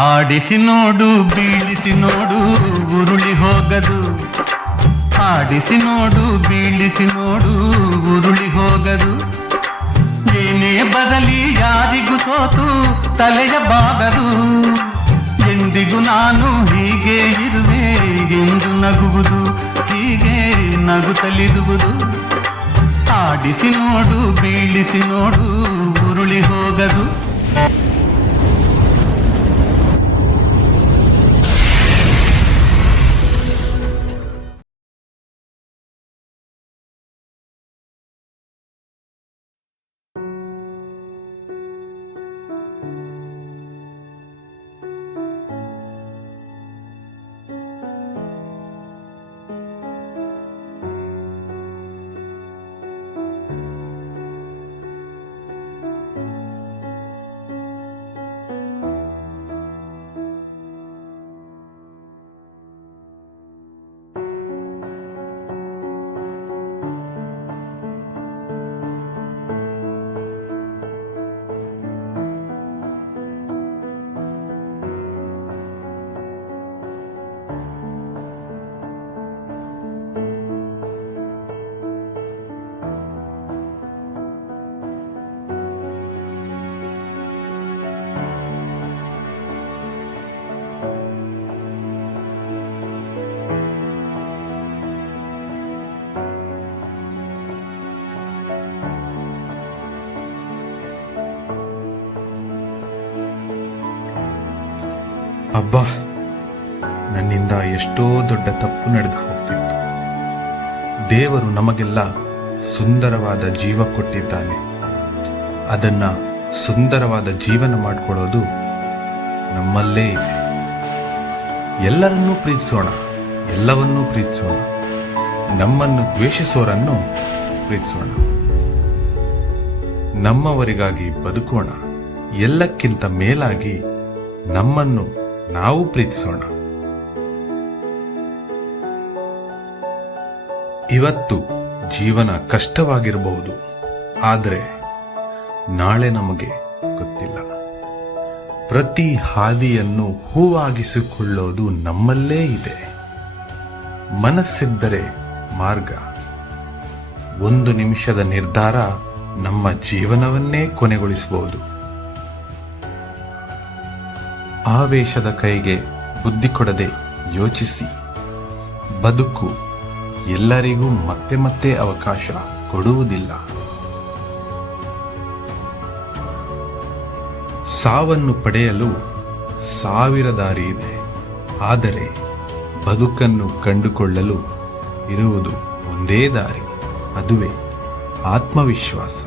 ಆಡಿಸಿ ನೋಡು ಬೀಳಿಸಿ ನೋಡು ಉರುಳಿ ಹೋಗದು. ಆಡಿಸಿ ನೋಡು ಬೀಳಿಸಿ ನೋಡು ಉರುಳಿ ಹೋಗದು. ಏನೇ ಬರಲಿ ಯಾರಿಗೂ ಸೋತು ತಲೆಯ ಬಾಗದು. ಎಂದಿಗೂ ನಾನು ಹೀಗೆ ಇರುವೆ ಎಂದು ನಗುವುದು, ಹೀಗೆ ನಗುತ್ತಲಿರುವುದು. ಆಡಿಸಿ ನೋಡು ಬೀಳಿಸಿ ನೋಡು ಉರುಳಿ ಹೋಗದು. ಅಬ್ಬಾ, ನನ್ನಿಂದ ಎಷ್ಟೋ ದೊಡ್ಡ ತಪ್ಪು ನಡೆದು ಹೋಗ್ತಿತ್ತು. ದೇವರು ನಮಗೆಲ್ಲ ಸುಂದರವಾದ ಜೀವ ಕೊಟ್ಟಿದ್ದಾನೆ. ಅದನ್ನ ಸುಂದರವಾದ ಜೀವನ ಮಾಡಿಕೊಳ್ಳೋದು ನಮ್ಮಲ್ಲೇ ಇದೆ. ಎಲ್ಲರನ್ನೂ ಪ್ರೀತಿಸೋಣ, ಎಲ್ಲವನ್ನೂ ಪ್ರೀತಿಸೋಣ. ನಮ್ಮನ್ನು ದ್ವೇಷಿಸೋರನ್ನು ಪ್ರೀತಿಸೋಣ. ನಮ್ಮವರಿಗಾಗಿ ಬದುಕೋಣ. ಎಲ್ಲಕ್ಕಿಂತ ಮೇಲಾಗಿ ನಮ್ಮನ್ನು ನಾವು ಪ್ರೀತಿಸೋಣ. ಇವತ್ತು ಜೀವನ ಕಷ್ಟವಾಗಿರಬಹುದು, ಆದರೆ ನಾಳೆ ನಮಗೆ ಗೊತ್ತಿಲ್ಲ. ಪ್ರತಿ ಹಾದಿಯನ್ನು ಹೂವಾಗಿಸಿಕೊಳ್ಳೋದು ನಮ್ಮಲ್ಲೇ ಇದೆ. ಮನಸ್ಸಿದ್ದರೆ ಮಾರ್ಗ. ಒಂದು ನಿಮಿಷದ ನಿರ್ಧಾರ ನಮ್ಮ ಜೀವನವನ್ನೇ ಕೊನೆಗೊಳಿಸಬಹುದು. ಆವೇಶದ ಕೈಗೆ ಬುದ್ಧಿ ಕೊಡದೆ ಯೋಚಿಸಿ. ಬದುಕು ಎಲ್ಲರಿಗೂ ಮತ್ತೆ ಮತ್ತೆ ಅವಕಾಶ ಕೊಡುವುದಿಲ್ಲ. ಸಾವನ್ನು ಪಡೆಯಲು 1000 ದಾರಿ ಇದೆ, ಆದರೆ ಬದುಕನ್ನು ಕಂಡುಕೊಳ್ಳಲು ಇರುವುದು ಒಂದೇ ದಾರಿ. ಅದುವೇ ಆತ್ಮವಿಶ್ವಾಸ.